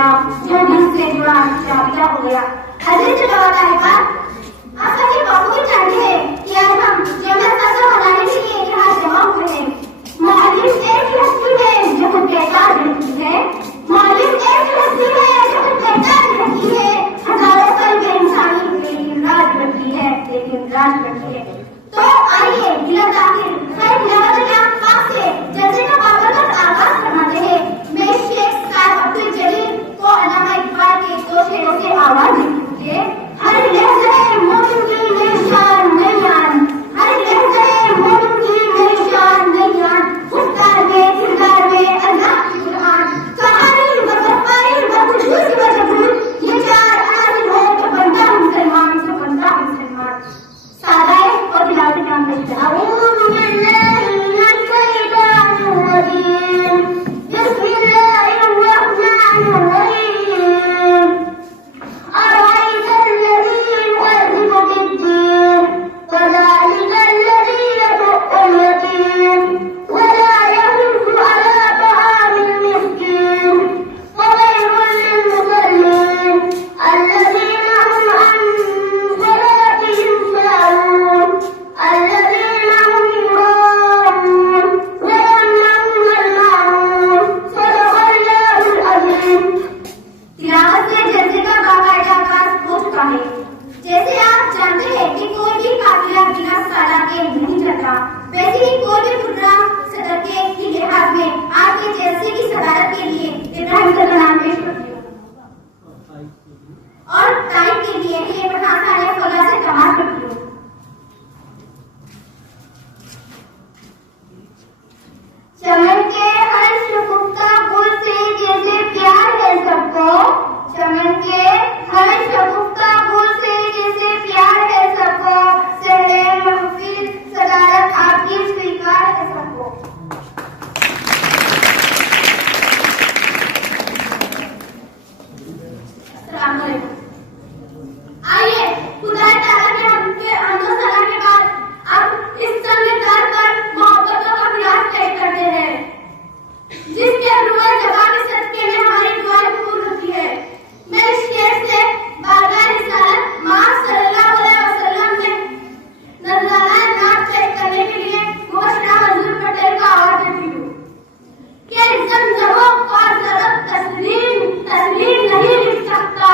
गया, जो दिल से जुड़ा शादिया हो गया। हजरत का आपका ये बहुत चाहिए कि आज हम जन्नत का बनाने के लिए यहाँ जमा हुए हैं। मालिक एक हस्ती है जो खुद बेकार रहती है, मालिक एक हस्ती है जो खुद बेकार रहती है। हजारों कल्ब इंसानी लेकिन राज रखती है, लेकिन राज रखती है। तो आइए दिला जाकिर खैर नवाज से जलसे का बाबरकत आगाज करवाते हैं। मैं शेख साहब अब्दुल जलील को अल्लामा इकबाल के दो शेरों से आवाज दीजिए। हर लहज़े मोमिन की नई शान नई आन, हर लहज़े मोमिन की नई शान नई आन। गुफ्तार में किरदार में अल्लाह की कुरान, कहानी व तफसीर व खुशूसी व जबूत, ये चार अनासिर हो तो बनता मुसलमान, तो बनता मुसलमान। सादाए और तिलावत नाम पेश करा। अऊज़ु बिल्लाहि मिनश शैतानिर रजीम, बिस्मिल्लाहिर रहमानिर रहीम। अराअयत अल्लज़ी युकज़्ज़िबु बिद्दीन, फ़ज़ालिका अल्लज़ी यदु'उल यतीम, वला यहुद्दु अला तआमिल मिस्कीन, फ़वैलुल लिल-मुसल्लीन, अल्लज़ीना हुम अन सलातिहिम साहून, अल्लज़ीना हुम युराऊन व यमनऊनल माऊन। सदक़ल्लाहुल अज़ीम। तिलावत से जलसे का बाकायदा आगाज हो चुका है। जैसे आप जानते हैं कि कोई भी काफिला बिना साला के नहीं चलता, वैसे ही कोई भी प्रोग्राम सदर के लिहाज में आपके जलसे की सदारत के लिए इब्राहिम का नाम पेश करती हूँ और टाइम के लिए ये पठान खाने फौला से कमाल करती हूँ। चमन के हर शगुफ्ता गुल से जैसे प्यार है सबको, चमन के हर शगुफ्ता गुल से जैसे प्यार है सबको, सहरे महफिल सदारत आपकी स्वीकार है सबको। अस्सलाम वालेकुम। आइए खुदा ताला के हमके अंदर सलाम के बाद अब इस संगीतकार पर मोहब्बतों का मिराज तय करते हैं, जिसके रुए जबा के सदके में हमारी दुआएं कबूल होती है। मैं इस शेर से बारगाह रिसालत माह सल्लल्लाहु अलैहि वसल्लम में नजराना नात तय करने के लिए मुबशरा मंजूर पटेल को आवाज देती हूँ कि जमजमों का जरब तस्लीम तस्लीम नहीं लिख सकता,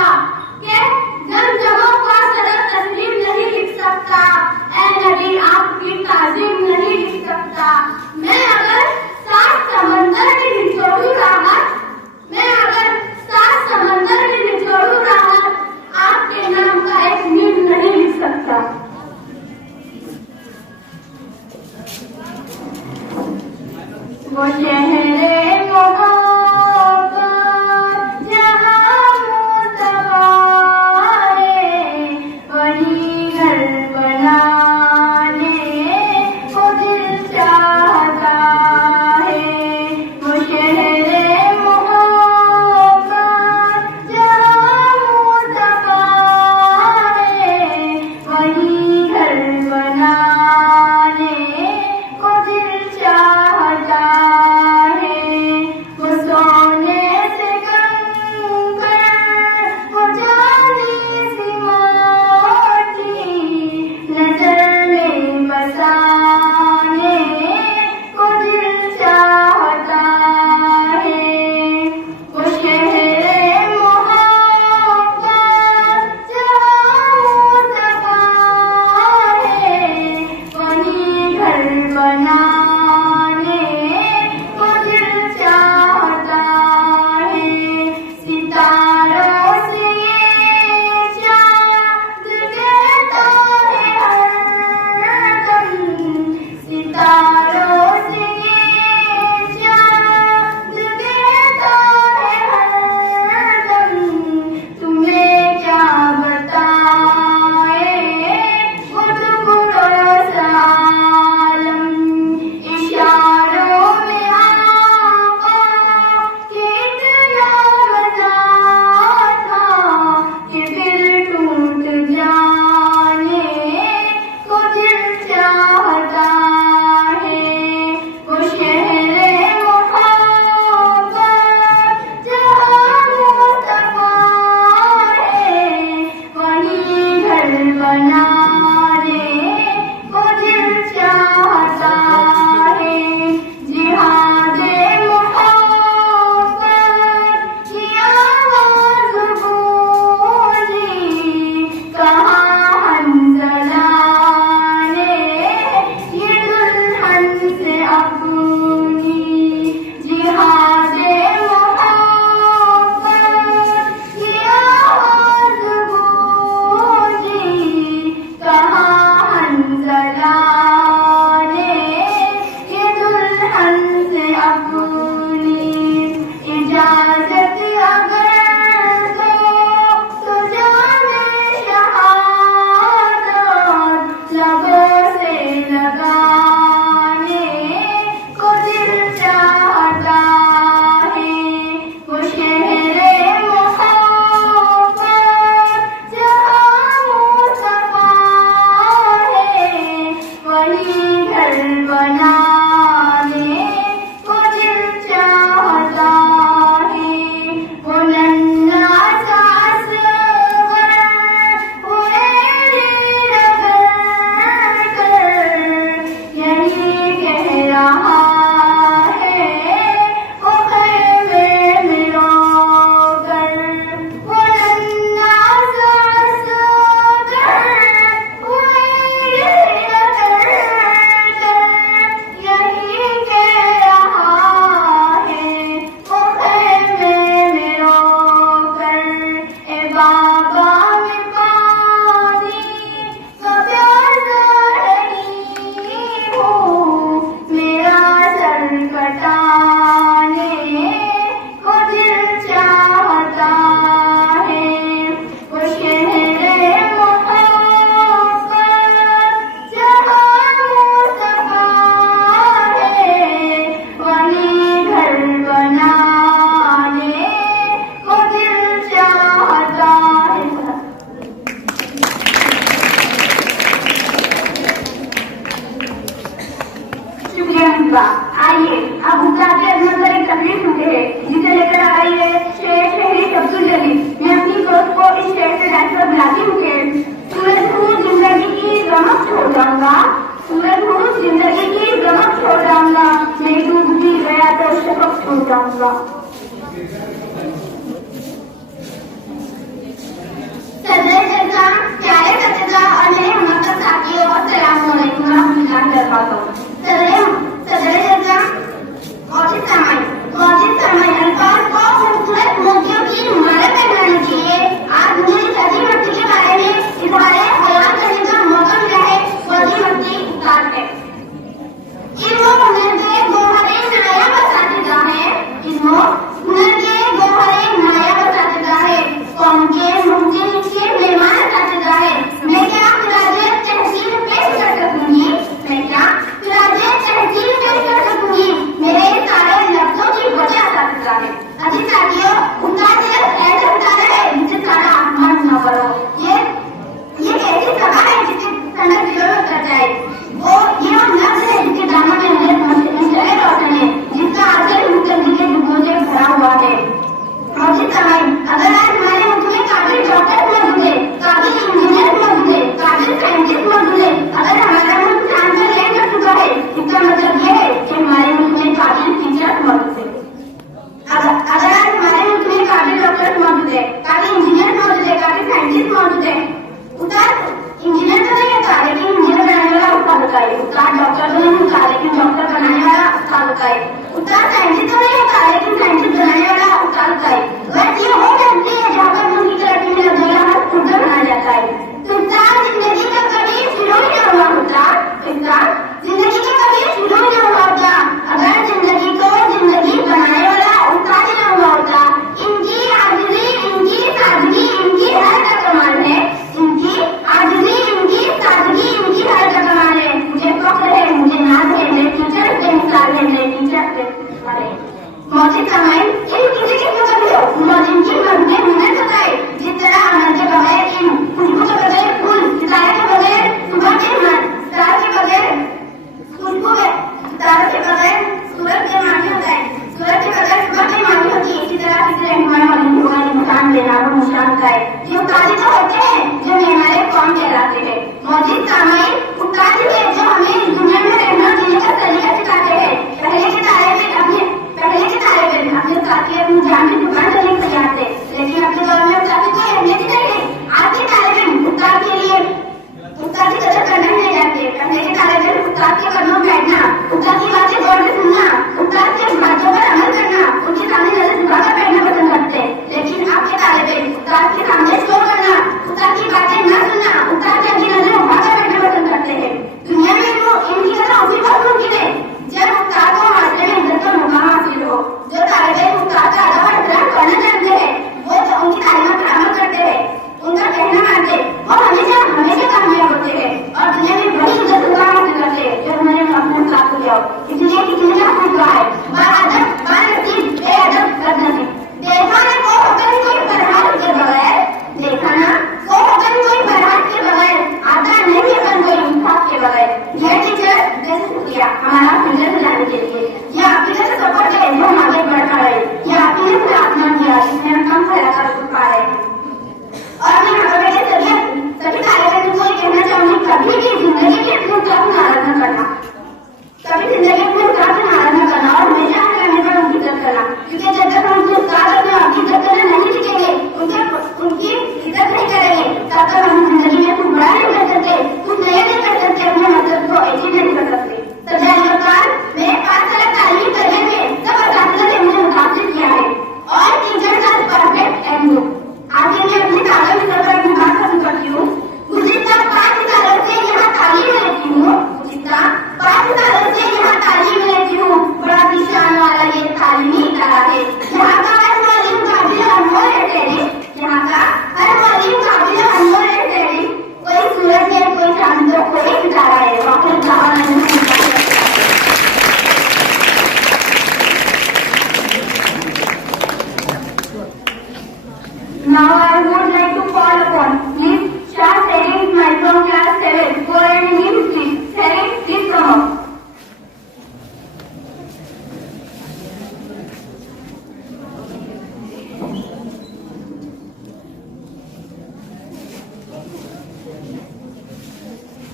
Now I would like to call upon Miss Shah Serin Ismail from class 7 for an Indian history. Serin, please come up.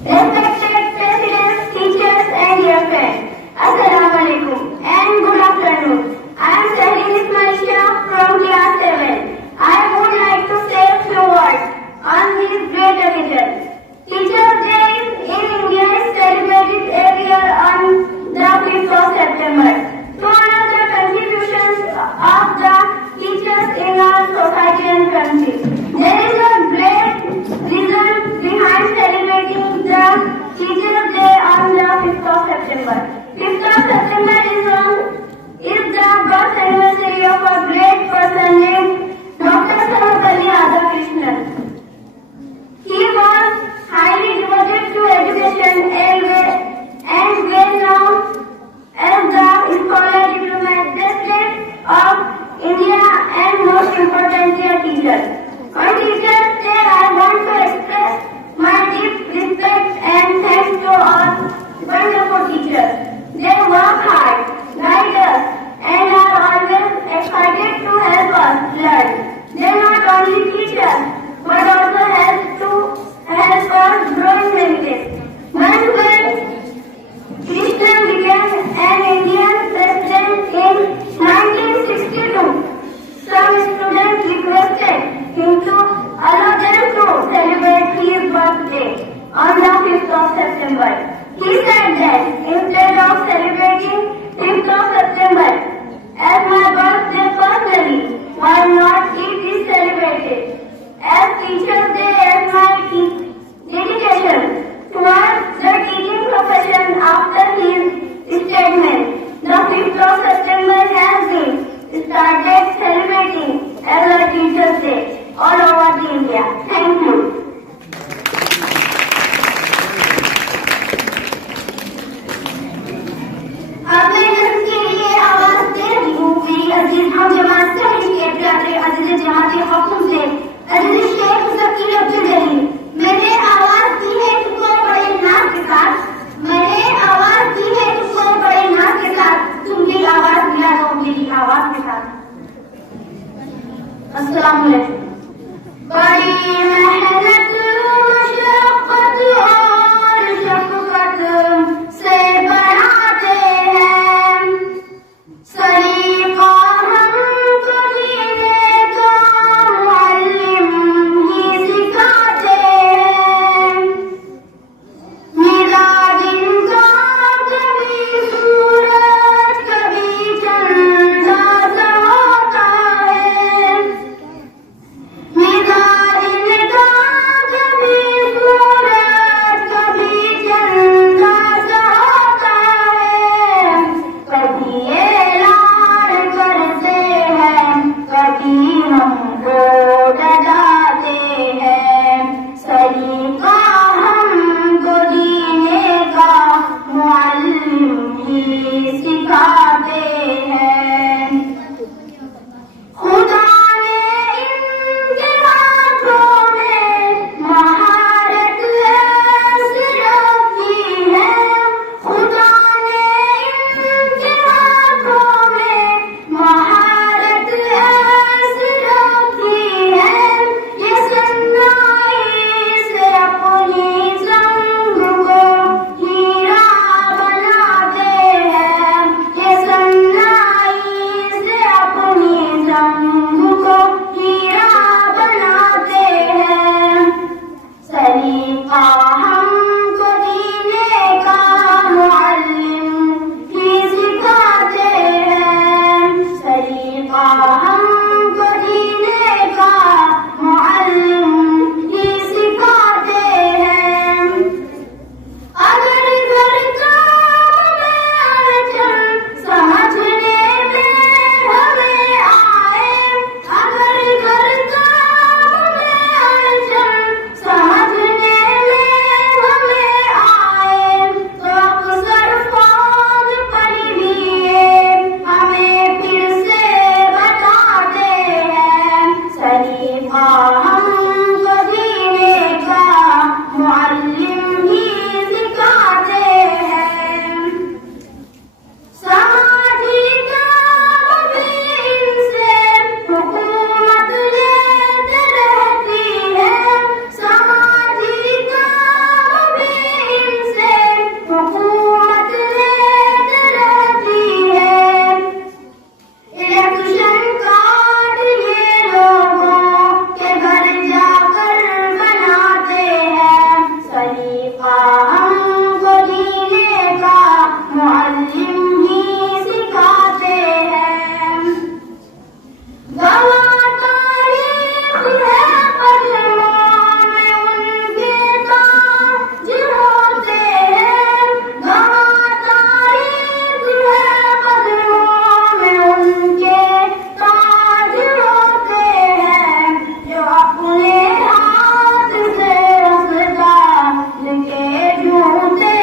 Respected presidents, teachers and dear friends, Assalamu alaikum and good afternoon. I am Serin Ismail Shah from class 7. I would like to हमको जीने का Muallem ही सिखाते हैं। समाजी काम भी इनसे हुकूमत लेते रहती है। समाजी काम भी इनसे हुकूमत लेते रहती है। इलेक्शन कार्ड ये लोगों के घर जाकर बनाते हैं। सलीका हमको जीने का मुअल्लिम ही सिखाते हैं। गवाह तारीख है पलकों में उनके ताज होते हैं। गवाह तारीख है पलकों में उनके ताज होते हैं। जो अपने हाथ से रफ्तार के जूते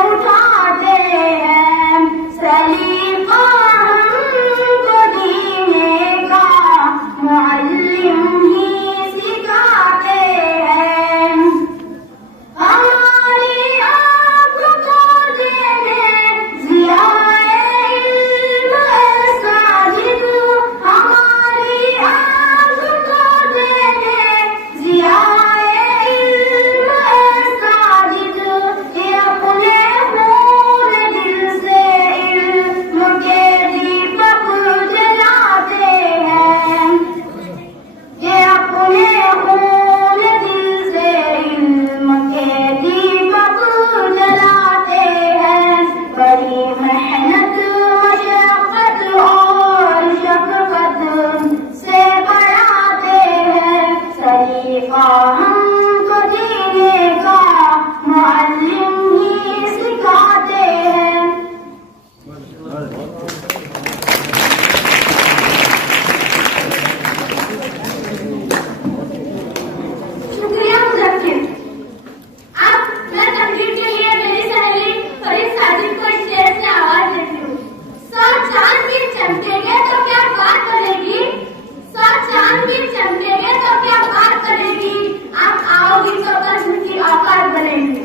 उठाते हैं। सलीका हमको जीने का मुअल्लिम ही सिखाते हैं। हमारी आँख को देने ज़ियाए इल्म साजिद। हमारी आँख को देने ज़ियाए इल्म साजिद। ये अपने खून दिल से इल्म के दीपक जलाते हैं। ये अपने खून दिल से इल्म के दीपक जलाते हैं। बड़ी मेहनत मशक्कत और शफ़क़त से पढ़ाते हैं। सलीका हमको जीने का मुअल्लिम ही सिखाते हैं। शुक्रिया मुज़क्किर। अब मैं तकरीर के लिए मेरी सहेली फरीद साजिद को स्टेज से आवाज देती हूँ। सौ चांद भी चमकेंगे तो क्या बात करेगी। सौ चांद भी चमकेंगे तो क्या बात करेगी। आप आओगी तो बस उनकी औकात बनेगी।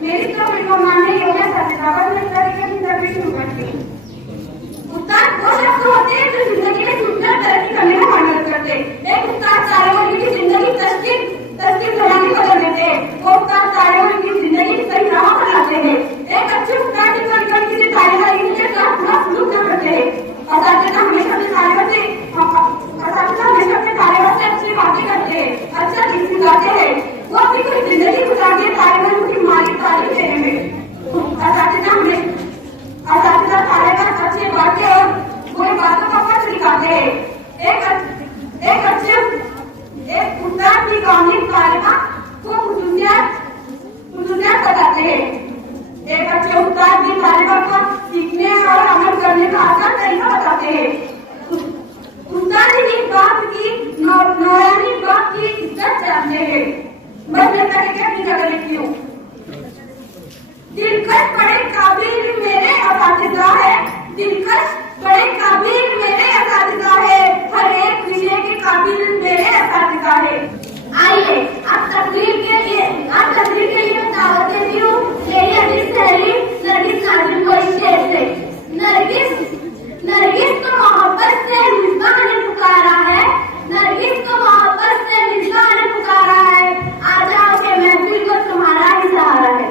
मेरी तो मानने योग्य उस्ताद वो शख्स होते हैं जो जिंदगी में सुंदर तरक्की करने में मदद करते हैं। एक उस्ताद सारे मुल्क की जिंदगी तस्कीर धरानी बदल देते हैं। वो उस्ताद सारे मुल्क की जिंदगी की सही राह पर लाते हैं। एक अच्छे उस्ताद की कल किसी तालिब के साथ पूरा सलूक करते हैं। असातिज़ा हमेशा अपने तालिब से अच्छी बातें करते हैं, अच्छा गीत सिखाते हैं। वो अपनी कोई जिंदगी गुजारते हैं तालिब की मालिक तालीम देने में। असातिज़ा तालिब अच्छी बातें और बुरी बातों का फर्क सिखाते हैं। एक उस्ताद की कामिल तालिबा को खुसूसियात बताते हैं। एक अच्छे उस्ताद की तालिबा को सीखने और अमल करने का आसान तरीका बताते हैं। उस्ताद की बात की नौरानी बात की इज्जत जानते हैं। बस मैं अपनी जगह लिखती हूँ। दिलकश बड़े काबिल मेरे असातिज़ा है। दिलकश बड़े काबिल मेरे असातिज़ा है। हर एक विषय के काबिल मेरे असातिज़ा है। आइए आप तकरीर के लिए दावत देती हूँ मेरी अजीज सहेली नरगिस नाज़रीन को स्टेज से। नरगिस को मोहब्बत से मिसबा ने पुकारा है। नरगिस को मोहब्बत से मिसबा ने पुकारा है। आ जाओ के महफिल को तुम्हारा ही सहारा है।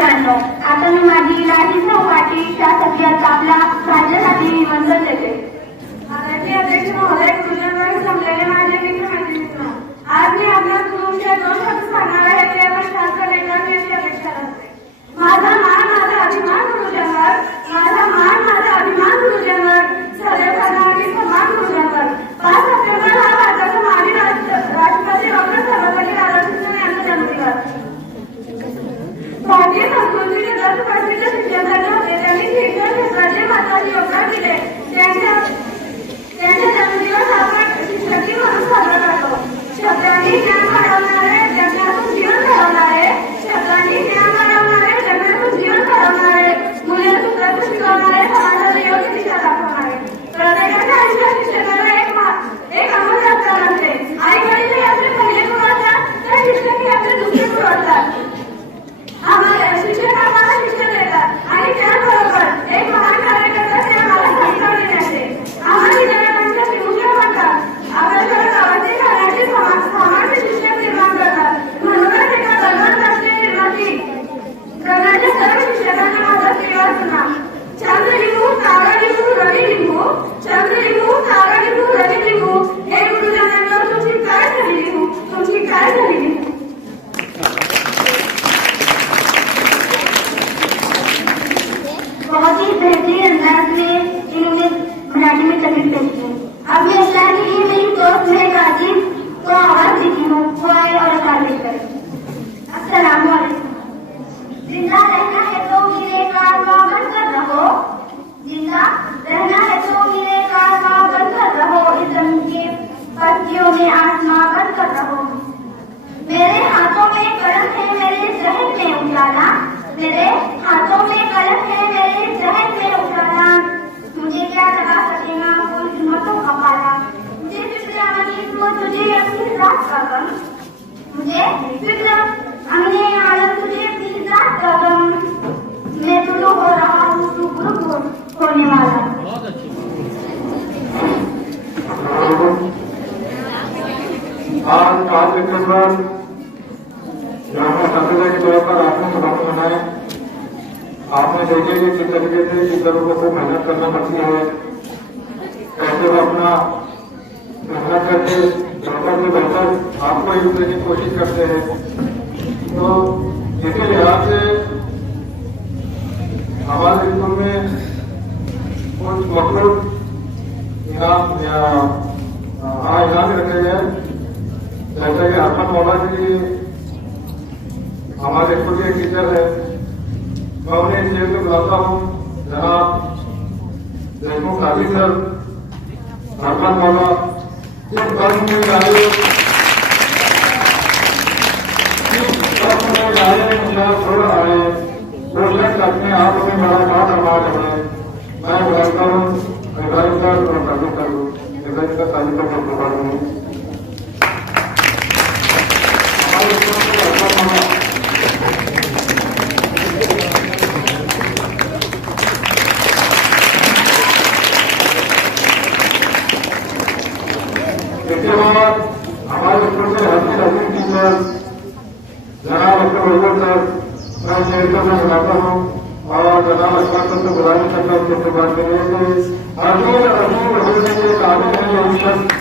मित्रांनो, आता मी माझी लाठी चौपाटी शासकीय आपल्या राज्यासाठी निमंत्रण देते. आदरणीय अध्यक्ष महोदय, गुरुजनवर जमलेले माझे मित्र, आज मी आपल्या गुरुच्या 2 शब्द सांगणार आहे. ते आपण शास्त्र लेखन याची अपेक्षा असते. माझा मान माझा अभिमान गुरुजनवर, माझा मान माझा अभिमान गुरुजनवर, सदैव सदाची समान गुरुजनवर. 5 सप्टेंबर हा भारताचा माजी राष्ट्रपती डॉक्टर सर्वपल्ली राधाकृष्णन यांचा जन्मदिवस. भारतीय संस्कृतीचे दर्श प्रसिद्ध शिक्षण झाले होते. त्यांनी शिक्षण क्षेत्राचे महत्त्वाचे योगदान दिले. त्यांच्या जन्मदिवस आपण शिक्षकी म्हणून साजरा करतो. शब्दांनी ज्ञान घडवणारे, जगण्यातून जीवन घडवणारे, शब्दांनी ज्ञान घडवणारे, जगण्यातून जीवन घडवणारे, मूल्यसूत्रातून शिकवणारे, समाजाला योग्य दिशा दाखवणारे. प्रत्येकाच्या आयुष्यात शिक्षकाला एक अमूल्य योगदान असते. आई वडील हे आपले पहिले गुरु असतात, तर शिक्षक हे आपले दुसरे गुरु असतात. शिक्षक आम्हाला शिक्षण देतात आणि त्याबरोबर एक महान कार्यकर्ता ते आम्हाला संस्कार देण्याचे. आम्हाला विद्यार्थ्यांच्या शिक्षक म्हणतात. आपल्याकडे गावातील घराचे सामान्य शिक्षक निर्माण करतात. म्हणूनच एका दरम्यान राष्ट्रीय निर्माती करण्याच्या सर्व शिक्षकांना माझा श्रीवास सुना. चंद्र लिंबू, तारा लिंबू, रवी लिंबू, चंद्र लिंबू, तारा लिंबू, रवी लिंबू. हे गुरुजनांना तुमची काय झाली लिंबू, तुमची काय झाली लिंबू. बहुत ही बेहतरीन अंदाज में इन्होंने मराठी में तकलीफ पेश की. अब मैं इस्लाम के लिए मेरी दोस्त में गाजी को आवाज देती हूँ. वो आए और अकार पेश करें. अस्सलाम वालेकुम. जिंदा रहना है तो मेरे कारवां बनकर रहो, जिंदा रहना है तो मेरे कारवां बनकर रहो, इस जमीन के पत्तियों में आसमां बनकर रहो. मेरे हाथों में कलम है, मेरे जहन में उजाला, मेरे हाथों में कलम है, मेरे जहन में उजाला. मुझे क्या लगा सकेगा कोई हिम्मतों का पाला. मुझे फिक्र अमीन को तुझे अपनी रात का गम, मुझे फिक्र अमीन आलम तुझे अपनी रात का गम. मैं तुलू हो रहा हूँ, तू गुरु होने वाला. आज 5 सितंबर के तौर पर आपने समापन मनाए. आपने देखे कि किस तरीके से टीचरों को खूब मेहनत करना पड़ती है, कैसे वो अपना मेहनत करके बेहतर से बेहतर आपको यूज करने की कोशिश करते हैं. तो इसी लिहाज से हमारे स्कूल में कुछ मखलूक इनाम या इनाम रखे गए. जैसे कि हरमन मौला की हमारे स्कूल के टीचर है, मैं उन्हें इस चीज को बुलाता हूँ. जनाब देशमुख काफी सर, हरमन मौला इस वर्ष में आए छोड़ आए कोशिश अपने आप में बड़ा बात आवाज है. मैं बुलाता हूँ इब्राहिम सर और काफी सर को. इब्राहिम सर ताली पर मैं बुला दूँ. हमारे स्कूल में हरमन मौला इसके बाद हमारे स्कूल के हसीन टीचर जनाब अख्तर अव्वल सर, मैं शेरकर में बुलाता हूँ और जनाब अशफाक सर को बुलाने सकता हूँ. उसके बाद के लिए हसीन होने के काबिल है ये शख्स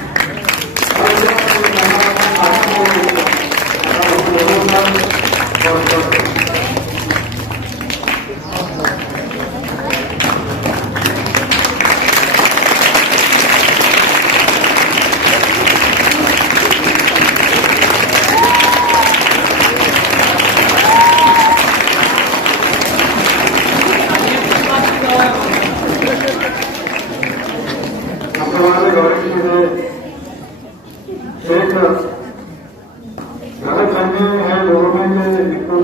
एक गलत फहमी है लोगों में कि इसको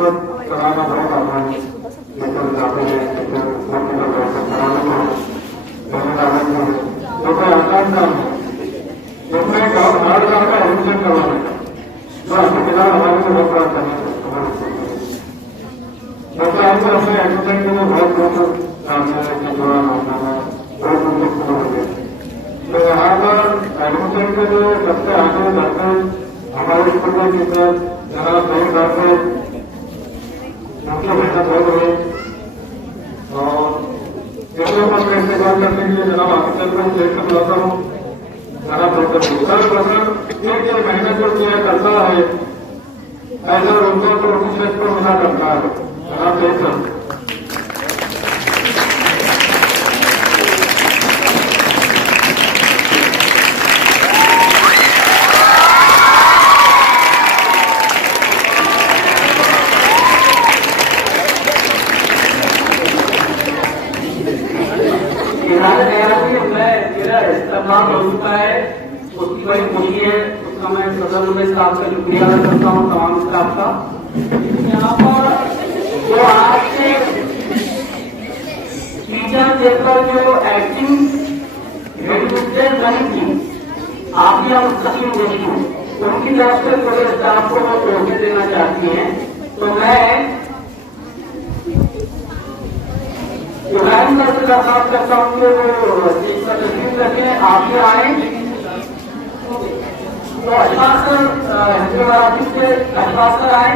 कराना बहुत आसान है. लेकिन जाते हैं कराना तो कोई आसान काम है. इसमें हर काम का एडमिशन करवाना है. तो आपके खिलाफ हमारे को बहुत बड़ा करना है. हमको अपने एडमिशन के लिए बहुत लोग सामने के दौरान होना है, बहुत लोग हो गए. तो यहाँ पर एडमिशन के लिए सबसे आगे बढ़ते हमारे स्कूल के टीचर जनाब सही साहब उनकी मेहनत बहुत रही। और वीडियो पर मैं इस्तेमाल करने के लिए जनाब ऑफिसर को प्लेट में बुलाता हूँ। जनाब डॉक्टर सर पर्सन एक मेहनत जो किया करता है ऐसा उनको तो ऑफिसर को मिला करता है। जनाब सर मेरा इस्तेमाल हो चुका है, उसकी बड़ी खुशी है। उसका मैं सदर में स्टाफ का शुक्रिया अदा करता हूँ, तमाम स्टाफ का। यहाँ पर जो आज के टीचर पेपर जो एक्टिंग हेडमिस्ट्रेस बनी थी, आप ही हम सचिन देखी, उनकी तरफ से पूरे स्टाफ को वो तोहफे देना चाहती हैं। तो मैं इब्राहिम सर से दरखास्त करता हूँ कि वो स्टेज पर तस्वीर रखें, आप ही आए। तो अशफाक सर हैदराबाद ऑफिस से अशफाक सर आए,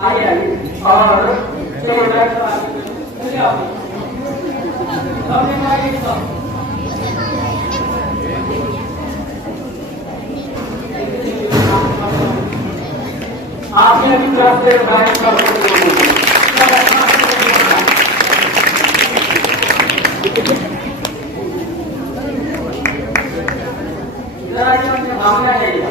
आइए और आपने अभी तरफ से इब्राहिम सर भावना जाएगा।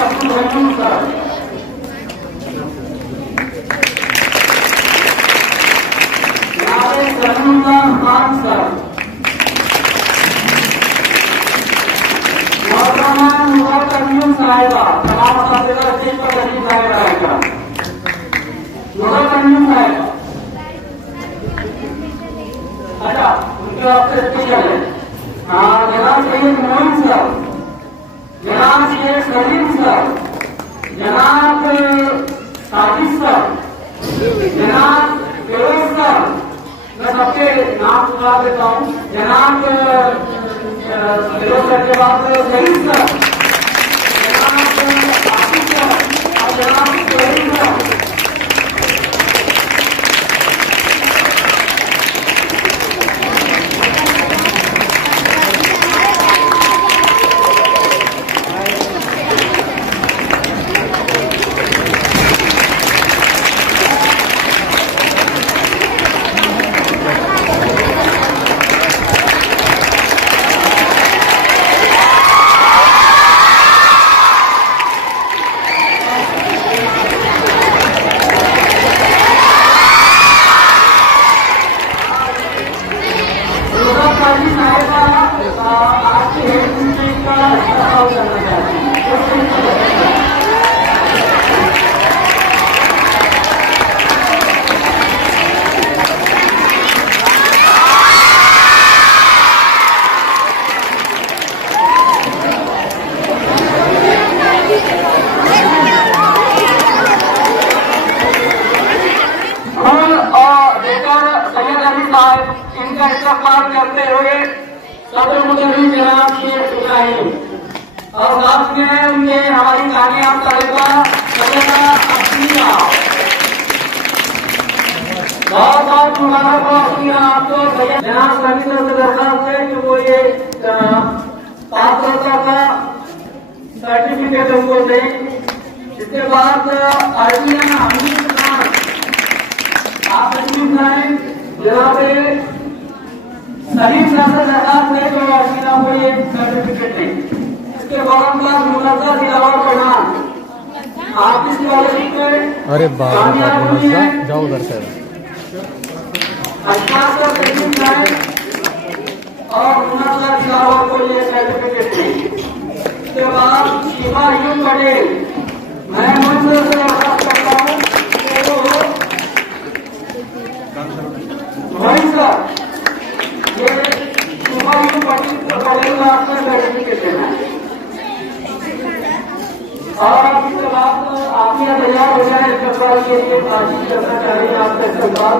अब्दुल रहीम सर, सलीमुल्लाह खान सर, मौलाना नूर तमीम साहिबा, तमाम साथियों स्टेज पर तशरीफ लाए रहेगा। नूर तमीम साहिबा, अच्छा उनके आपसे स्पीकर है। जनाब सैयद मोइन सर, जनाब शेख सलीम सर, जनाब साजिद सर, जनाब फिरोज सर, मैं सबके नाम सुना देता हूँ। जनाब फिरोज सर के बाद सईद सर, जनाब आसिफ सर और जनाब सलीम सर। इनका इस्तेमाल करते हुए सदर मुदर्रिस जनाब शेख इब्राहिम और साथ में उनके हमारी कामयाब तलबा सैयदा अफीना, बहुत बहुत मुबारक हो अफीना आपको। जनाब सभी से दरखास्त है कि वो ये पात्रता का सर्टिफिकेट उनको दें। इसके बाद अर्जिया हमीद खान, आप तशरीफ लाएं। जनाब सलीम सर से दरखास्त है तो अर्जिया को ये सर्टिफिकेट दें। इसके बाद मुनज़्ज़र दिलावर प्रधान, आप इस कॉलेज में अरे कामयाब हुई है। जाओ उधर से। अच्छा सर तशरीफ लाएं और मुनज़्ज़र दिलावर को ये सर्टिफिकेट दें। इसके बाद शिवा यूं पटेल, मैं मंच से दरखास्त करता हूँ वही सर ये शिवा यूं पटेल को आपका सर्टिफिकेट देना है। और इसके बाद आप यहाँ तैयार हो जाए इस्तेमाल के लिए बातचीत करना चाहिए आपका इस्तेमाल।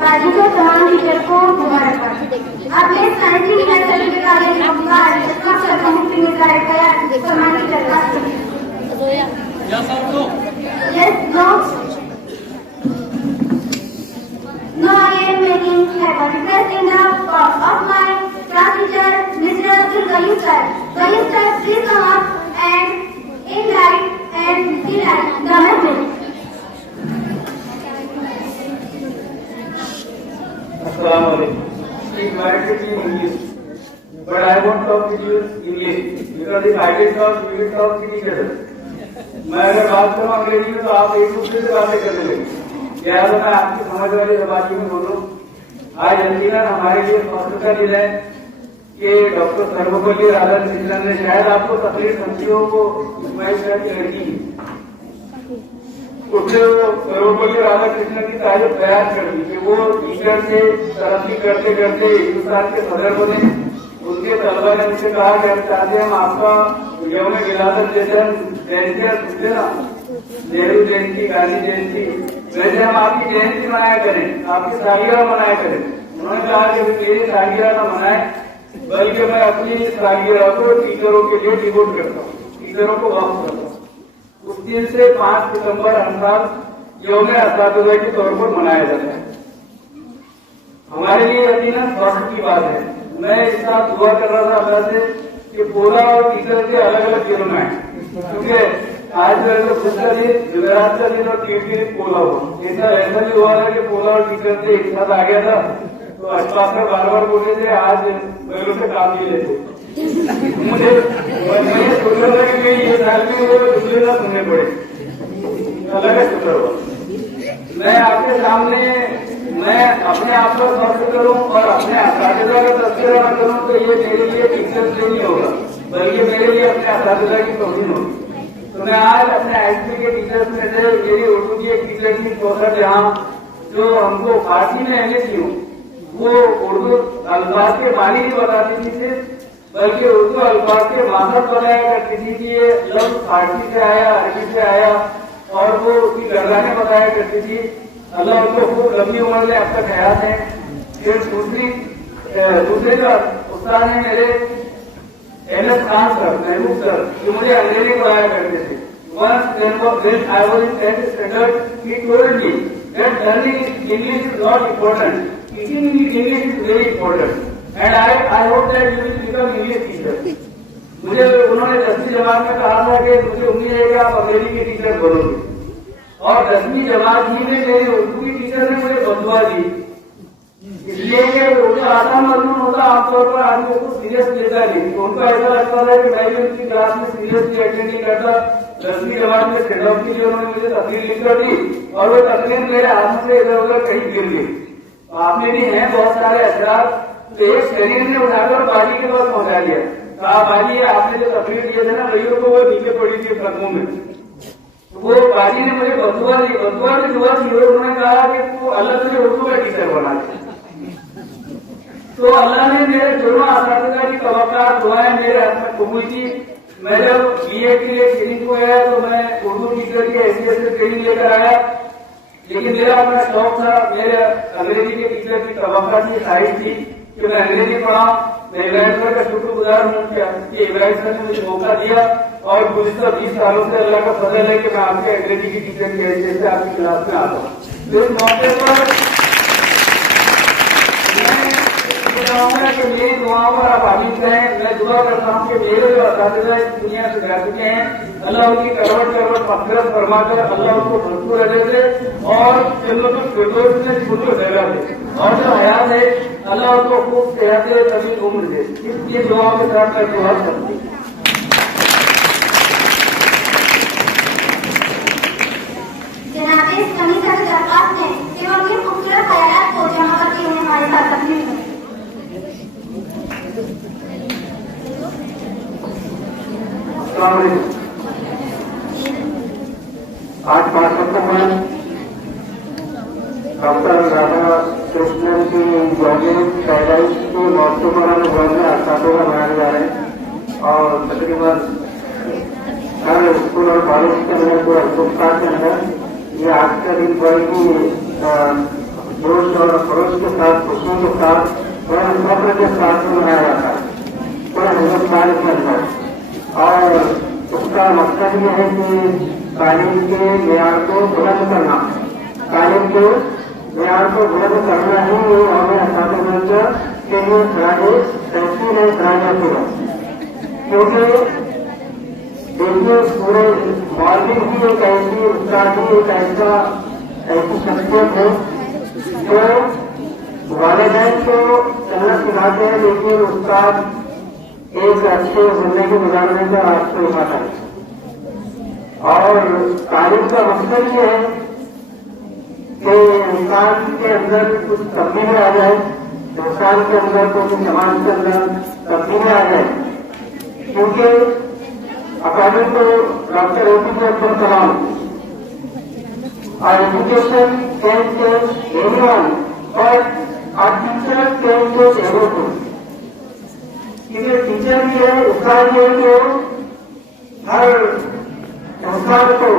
बाजू को आपले स्थानिक विद्यार्थ्यांचे कार्य सम्मानित करतात. Yes, no. No, I am making a request in the of my class teacher, Mr. Abdul Gayus sir. Gayus sir, please come up and invite and select the message. Assalamualaikum. Speak directly in English, but I won't talk with you in English because if I did talk, we will talk with each other. मैं अगर बात करूँ अंग्रेजी में तो आप एक दूसरे से बातें करने लगे. क्या मैं आपकी समझ वाली जबानी में बोलूँ? आज यकीनन हमारे लिए फख्र का दिन है कि डॉक्टर सर्वपल्ली राधाकृष्णन ने शायद आपको तकलीफ समझियों को इसमाइल साहब की लड़की उसने सर्वपल्ली राधाकृष्णन की तारीफ बयान कर दी कि वो टीचर से तरक्की करते करते हिंदुस्तान के सदर बने. उनके तलबा ने उनसे कहा कि हम चाहते हैं हम आपका यौम विलादत जैसे हम जयंतियां सुनते ना, नेहरू जयंती, गांधी जयंती, वैसे हम आपकी जयंती मनाया करें, आपकी सालगिरह मनाया करें. उन्होंने कहा कि मेरी सालगिरह न मनाए बल्कि मैं अपनी सालगिरह को टीचरों के लिए डिवोट करता हूँ, टीचरों को वक्त करता हूँ. उस दिन से 5 सितंबर हर साल यौम असातिज़ा के तौर पर मनाया जाता है. हमारे लिए यकीनन फख्र की बात है. मैं इस साथ दुआ कर रहा था अल्लाह से कि पोला और टीचर के अलग अलग दिनों में आए, क्योंकि आज खुद का दिन, जुमेरात का दिन और ट्यूसडे दिन पोला हुआ. ऐसा भी हुआ था कि पोला और टीचर से एक साथ आ गया था तो अशफाक बार बार बोले थे आज बैलों से काम नहीं लेते. मुझे मैं सोच रहा था कि ये साल में वो जुमले ना सुनने पड़े. अलग है शुक्र हुआ. मैं आपके सामने मैं अपने आप पर फख्र करूं और अपने असातिज़ा का तज़किरा न करूं तो ये मेरे लिए टीचर से नहीं होगा बल्कि मेरे लिए अपने असातिज़ा की तौहीन होगी. तो मैं आज अपने एसपी के टीचर्स में से मेरी उर्दू की एक टीचर थी चौसठ जहां जो हमको फारसी में एमए थी वो उर्दू अल्फाज के मानी नहीं बताती थी सिर्फ बल्कि उर्दू अल्फाज के माहर बताया करती थी कि ये लफ्ज फारसी से आया, अरबी से आया और वो उसकी गर्दानें बताया करती थी. अल्लाह उनको खूब लंबी उम्र में अब तक हयात है. फिर दूसरे जो उस्ताद है मेरे MS खान सर, महबूब सर, जो मुझे अंग्रेजी पढ़ाया करते थे. Once when I was in 10th standard, he told me that learning English is not important. Teaching English is very important. And I hope that you will become English teacher. मुझे उन्होंने 10वीं जमात में कहा था कि मुझे उम्मीद है कि आप अंग्रेजी के टीचर बनोगे. और 10वीं जमात ही में मेरे उर्दू की टीचर ने मुझे बदुआ दी, इसलिए कि उर्दू आसान मजमून होता आमतौर पर आदमी को सीरियस लेता नहीं. तो उनको ऐसा लगता था कि मैं भी उनकी क्लास में सीरियसली अटेंड नहीं करता. 10वीं जमात में सेंड के लिए उन्होंने मुझे तकरीर लिख कर दी और वो तकरीर मेरे हाथ से इधर उधर कहीं गिर गई. आपने भी हैं बहुत सारे असरार. तो एक शरीर ने उठाकर बाजी के पास पहुंचा दिया. कहा बाजी आपने जो तकरीर दिए थे ना भैया को वो नीचे पड़ी थी कदमों में. वो बाजी ने मुझे बदुआ दी. बदुआ की दुआ थी. उन्होंने कहा कि तू अल्लाह तुझे उर्दू का टीचर बना दे. तो अल्लाह ने मेरे दोनों असातिज़ा की तवक्कुआत दुआएं मेरे हाथ में कबूल की. मैं जब BA के लिए ट्रेनिंग को गया तो मैं उर्दू टीचर की हैसियत से ट्रेनिंग लेकर आया. लेकिन मेरा अपना शौक था, मेरे अंग्रेजी के टीचर की तवक्कुआ की ख्वाहिश थी कि मैं अंग्रेजी पढ़ा. मैं इब्राहिम सर का शुक्रगुजार हूँ कि इब्राहिम सर ने मुझे मौका दिया और गुज़िश्ता 20 सालों से अल्लाह का फजल है कि मैं आपके अंग्रेजी की टीचर की हैसियत से आपकी क्लास में आता हूँ. इस मौके पर मैं कि मेरी दुआओं पर आप आमीन कहें. मैं दुआ करता हूँ कि मेरे जो असातिज़ा इस दुनिया से जा चुके हैं अल्लाह उनकी करवट करवट मग़फ़िरत फरमाकर अल्लाह उनको भरपूर अजर दे और जन्नतुल फिरदौस में छोटी जगह दे और जो हयात है अल्लाह उनको खूब सेहत दे, तवील उम्र दे. ये दुआओं के साथ मैं दुआ करती हूँ. जनाब इस कमीज़ा के दरख्वास्त है कि वो अपने खूबसूरत ख्यालात को जमा करके उन्हें हमारे साथ तकलीफ करें. आज 5 सितंबर डॉक्टर राधाकृष्णन की जन्म पैदाइश के मौके पर हम घर में असातिज़ा मनाने जा रहे हैं और तकरीबन हर स्कूल और कॉलेज के अंदर पूरा हिंदुस्तान के अंदर ये आज का दिन बड़ी जोश और खरोश के साथ खुशियों के साथ पूरा सत्र के साथ में मनाया जाता है पूरे हिंदुस्तान के अंदर। और उसका मकसद ये है कि तालीम के मेयार को बुलंद करना, तालीम के मेयार को बुलंद करना ही ये हमें असातिज़ा के लिए खराबे तहसील है खराबियाँ। क्योंकि देखिए पूरे मॉर्निंग ही एक ऐसी उस्ताद ही एक ऐसी शख्सियत है जो वालिदैन को चलना सिखाते हैं, लेकिन उस्ताद एक अच्छे जिंदगी गुजारने का रास्ता दिखाता है। और तालीम का मकसद ये है कि इंसान के अंदर कुछ तब्दीली आ जाए, इंसान के अंदर कोई समाज के अंदर तब्दीली आ जाए। क्योंकि according to doctor APJ Abdul Kalam, our education can change anyone, but our teacher can change everything. क्योंकि टीचर भी है, उस्ताद भी है कि हर इंसान को,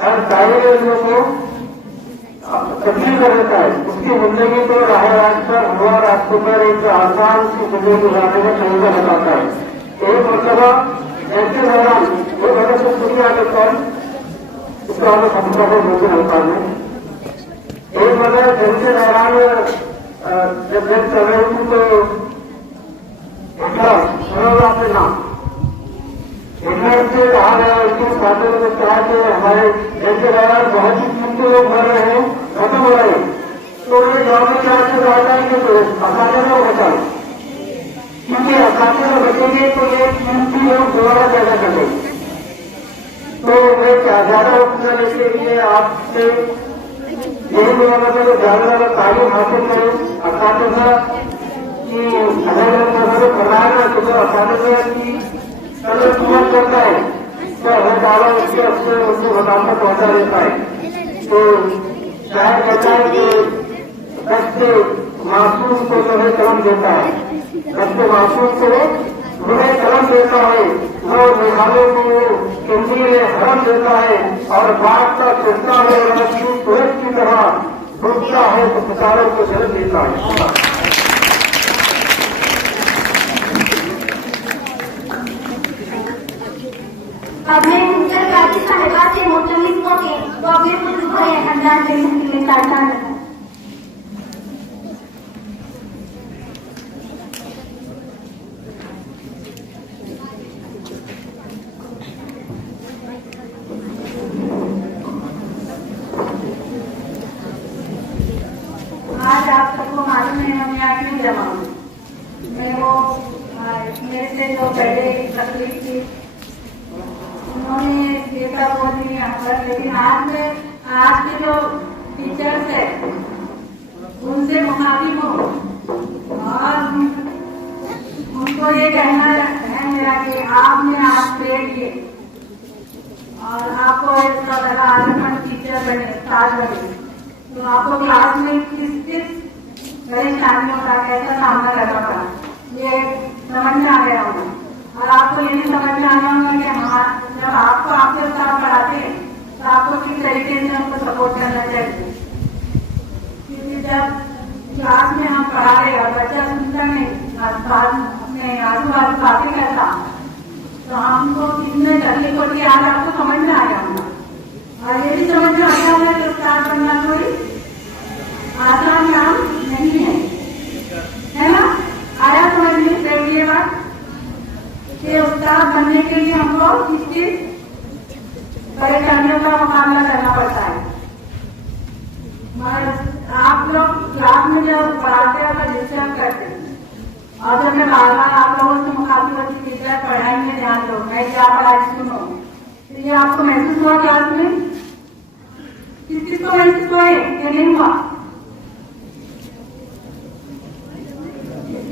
हर तालिब इल्म को तब्दील कर देता है, उसकी जिंदगी को राह रास्त पर हुआ रास्तों पर एक आसान सी जिंदगी गुजारने का तरीका बताता है। एक मरतबा ऐसे दौरान वो बड़े से दुनिया के पर उसका हमें समझा है मुझे अल्फाज में एक मगर जैसे दौरान जब चल रही थी तो हिटलर अपने नाम हिटलर से कहा गया, उसके साथों ने कहा कि हमारे जैसे दौरान बहुत ही कीमती लोग मर रहे हैं, खत्म हो रहे हैं, तो ये गवर्नमेंट क्या से चाहता है कि असाधे को बचाओ, क्योंकि असाधे में बचेंगे तो ये कीमती लोग दोबारा पैदा कर देंगे। तो मैं क्या ज्यादा उपचार के लिए आपसे यही मेरा मतलब ज्यादा तालीम हासिल करें असाधे की अगर बनाना तो असाधे की अगर पूर्ण करता है तो हर दावा उसके अक्सर उनको मुकाम पर पहुंचा देता है। तो शायद कहता है कि बच्चे मासूम को जो है कलम देता है, बच्चे मासूम को बुरे कलम देता है, वो मेघालय को केंद्रीय हरम देता है और बात का चिंता है सूरज की तरह डूबता है तो प्रचारों को जन्म देता है। अपने सरकारी सहायता से मुतलिक होकर वो अपने खुद को अंदाज दे सकते हैं सार्थक है। आज आप सबको मालूम है हम यहाँ क्यों जमा हुए। मेरे से जो पहले तकलीफ थी उन्होंने देखा वो नहीं यहाँ पर, लेकिन आज के जो टीचर्स है उनसे मुखातिब हूँ और उनको ये कहना है मेरा कि आपने आज प्रे किए और आपको इसका लगा आलमन टीचर बने, उस्ताद बने, तो आपको क्लास में किस परेशानियों का कैसा सामना करना पड़ा ये समझ में आ गया होगा। और आपको ये भी समझ में आना होगा कि जब आपको आपके उस्ताद पढ़ाते हैं तो आपको किस तरीके से उनको सपोर्ट करना चाहिए। क्योंकि जब क्लास में हम पढ़ा रहे और बच्चा सुनता नहीं, अपने आजू बाजू बातें करता, तो हमको कितने तकलीफ होती है आज आपको समझ में आ गया होगा। और ये भी समझ में आ गया होगा कि उस्ताद बनना कोई आसान काम नहीं है ना। आया समझ में चाहिए बात कि उस्ताद बनने के लिए हमको किस किस परेशानियों का मुकाबला करना पड़ता है। आप लोग क्लास में जब पढ़ाते हैं तो डिस्टर्ब करते हैं और जब मैं बार बार आप लोगों से मुखातिब होती टीचर पढ़ाएंगे ध्यान दो, मैं क्या पढ़ाई सुनो, तो ये आपको महसूस हुआ क्लास में? किस को महसूस हुआ ये नहीं हुआ?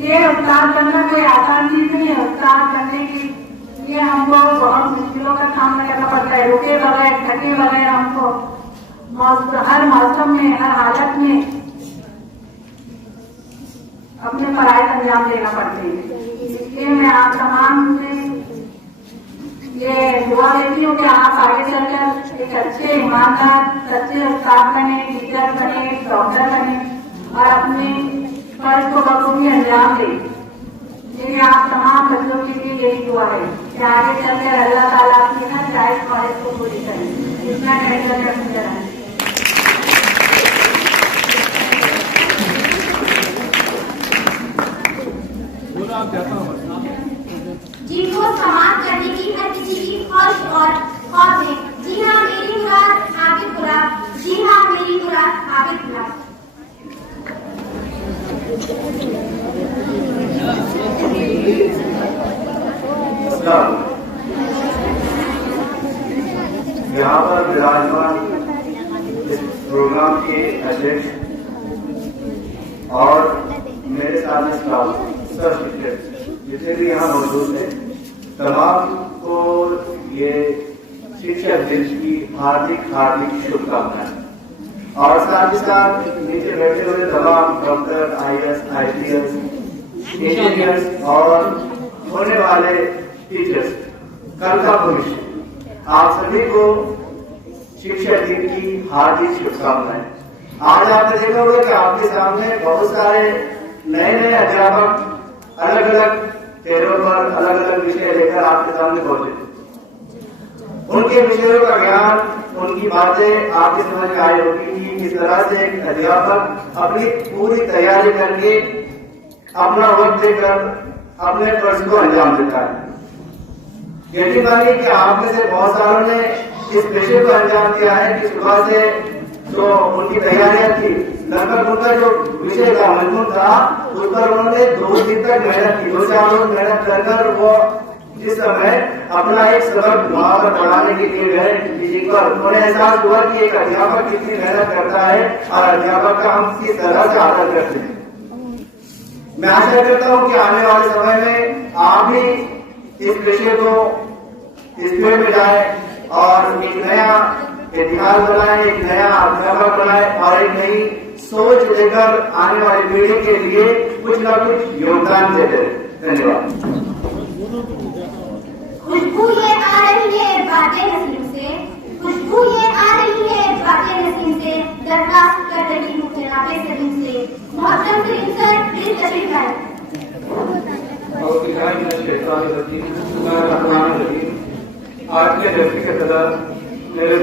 ये उस्ताद बनना कोई आसान चीज नहीं है। उस्ताद बनने के लिए हमको बहुत मुश्किलों का सामना करना पड़ता है, रुके बगैर थके बगैर हमको हर मौसम में हर हालत में अपने पढ़ाई का अंजाम देना पड़ती है। इसलिए मैं आप तमाम से ये दुआ देती हूँ कि आप आगे चलकर एक अच्छे ईमानदार सच्चे उस्ताद बने, टीचर बने, डॉक्टर बने और अपने फर्ज को बखूबी भी अंजाम दे। मेरी आप तमाम बच्चों के लिए यही दुआ है कि आगे चलकर अल्लाह ताला अपनी ना चाहे कॉलेज को पूरी करें। इतना कहकर कर गुजरा जिनको समाप्त करने की हर किसी की ख्वाहिश और ख्वाब है। जी हाँ, मेरी मुराद आगे पूरा। जी हाँ, मेरी मुराद आगे पूरा। यहाँ पर विराजमान इस प्रोग्राम के अध्यक्ष और मेरे साथ स्टाफ सर शिक्षक जितने भी यहाँ मौजूद हैं, तमाम को ये शिक्षक दिन की हार्दिक शुभकामनाएं। और साथ ही साथ नीचे बैठे हुए तमाम डॉक्टर, IAS, IPS, इंजीनियर्स और होने वाले टीचर्स, कल का भविष्य, आप सभी को शिक्षक दिन की हार्दिक शुभकामनाएं। आज आपने देखा होगा कि आपके सामने बहुत सारे नए अध्यापक अलग अलग पेड़ों पर अलग अलग विषय लेकर आपके सामने पहुंचे। उनके विषयों का ज्ञान, उनकी बातें आपकी समझ में आई होगी कि किस तरह से एक अध्यापक अपनी पूरी तैयारी करके अपना वक्त देकर अपने फर्ज को अंजाम देता है। यकीन मानिए कि आप में से बहुत सारों ने इस पेशे को अंजाम दिया है कि सुबह से जो उनकी तैयारियां थी, लगभग उनका जो विषय था, मजमून था, उस पर उन्होंने 2 दिन तक मेहनत की। 2-4 रोज मेहनत कर वो जिस समय अपना एक सबक वहां पर पढ़ाने के लिए गए, पर उन्हें एहसास हुआ कि एक अध्यापक कितनी मेहनत करता है और अध्यापक का हम किस तरह से आदर करते हैं। मैं आशा करता हूं कि आने वाले समय में आप भी इस विषय को इस फील्ड में जाए और एक नया इतिहास बनाए, एक नया अध्यापक बनाए और एक नई सोच लेकर आने वाली पीढ़ी के लिए कुछ न कुछ योगदान देते। धन्यवाद। खुशबू ये आ रही है बातें नसीम से, खुशबू ये आ रही है बातें नसीम से, दरखास्त कर रही हूँ जनाबे सलीम से। मोहतरम करीम सर, प्लीज तशरीफ लाएं। आज के जलसे के सदर मेरे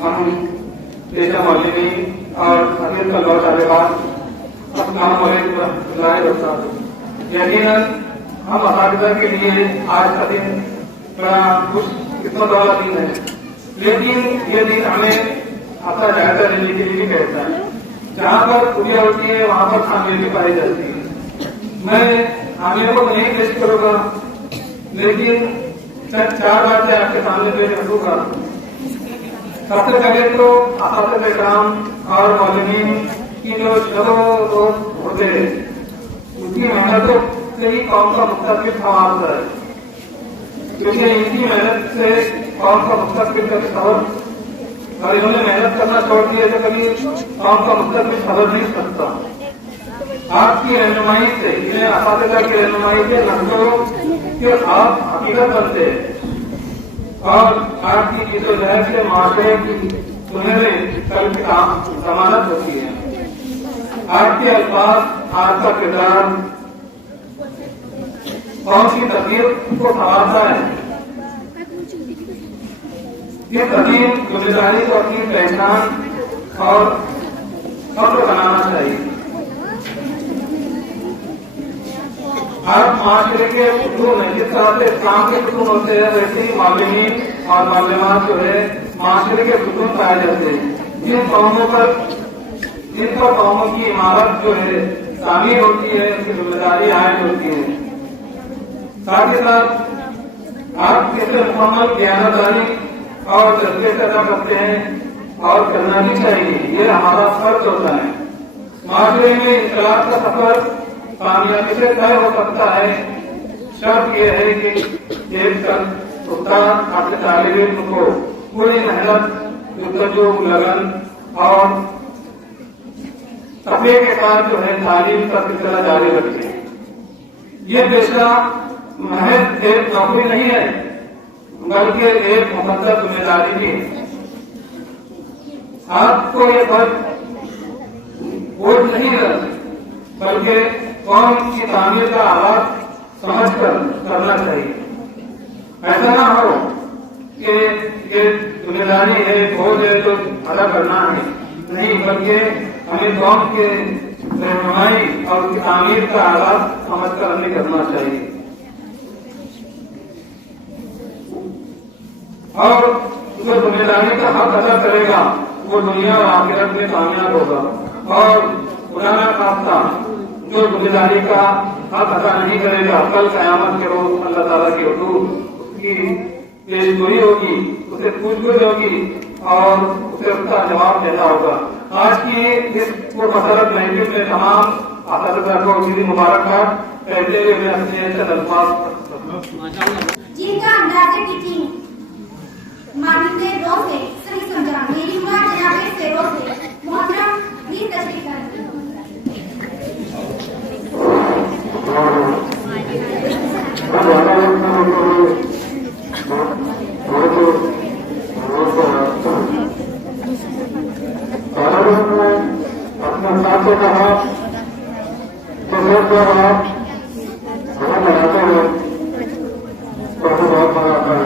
हम पेशा मौलवी और अमीर तलवार तालिबान यकीनन हम असातिज़ा के लिए आज का दिन बड़ा कुछ किस्मत वाला दिन है, लेकिन ये दिन हमें अपना जायजा लेने के लिए भी कहता है। जहाँ पर पूजा होती है वहाँ पर खामियाबी पाई जाती है। मैं खामियों को नहीं पेश करूँगा, लेकिन 4 बातें आपके सामने पेश करूँगा। सबसे पहले तो असातिज़ा इकराम और मौलवीन की जो रोज होते हैं, उनकी मेहनतों से ही कौम का मुस्तकबिल संवारता है, क्योंकि इनकी मेहनत से कौम का मुस्तकबिल का सबर, और इन्होंने मेहनत करना छोड़ दिया तो कभी कौम का मुस्तकबिल सबर नहीं सकता। आपकी रहनुमाई से, इन्हें असातिज़ा की रहनुमाई से नस्लों के आप हकीकत बनते हैं और आपकी जीतोजहद से माशरे की सुनहरे कल की जमानत होती है। आपके अल्फाज, आपका किरदार कौन सी तकदीर को संवारता है। इस अजीम जिम्मेदारी को अपनी पहचान और फख्र बनाना चाहिए। आप माशरे के सुकून है, जिस तरह से इस्लाम के सुकून होते हैं, वैसे ही मालूमीन और मालूमात जो है माशरे के सुकून पाए जाते हैं। जिन कौमों की इमारत जो है शामिल होती है, उसकी जिम्मेदारी आयद होती है। साथ ही साथ आप इससे मुकम्मल ज्ञानदारी और जज्बे से अदा करते हैं और करना भी चाहिए, ये हमारा फर्ज होता है। माशरे में इनकलाब का सफर कामयाबी से तय हो सकता है, शर्त यह है कि एक उस्ताद अपने तालिब इल्म को पूरी मेहनत, लगन और तकवे के साथ जो है तालीम का सिलसिला जारी रखे। ये पेशा महज एक नौकरी नहीं है, बल्कि एक मुकद्दस जिम्मेदारी भी है। आपको ये फर्ज बोझ नहीं है, बल्कि कौम की तामीर का आगाज समझकर करना चाहिए। ऐसा ना हो कि ये जिम्मेदारी है, बोझ है तो अदा करना है, नहीं, बल्कि हमें कौम के रहनुमाई और तामीर का आगाज समझकर हमें करना चाहिए। और जो जिम्मेदारी का हक अदा करेगा वो दुनिया और आखिरत में कामयाब होगा, और खुदा न खास्ता जो जिम्मेदारी का हक अदा नहीं करेगा, कल कयामत के रोज अल्लाह ताला की हुजूर उसकी पेशगोई होगी, उसे पूछगोई होगी और उसे उसका जवाब देना होगा। आज की इस मसरत महफिल में तमाम असातिज़ा को मेरी मुबारकबाद कहते हुए मैं अपने चंद अल्फाज जिनका अंदाज़े टीचिंग माननीय रोज है सही समझा। मेरी मां जनाबे से रोज है मोहतरम प्लीज तशरीफ लाइए। अपने साथ से कहा तो लोग जो आप हमें बनाते हैं तो हमें बहुत मजा आता है,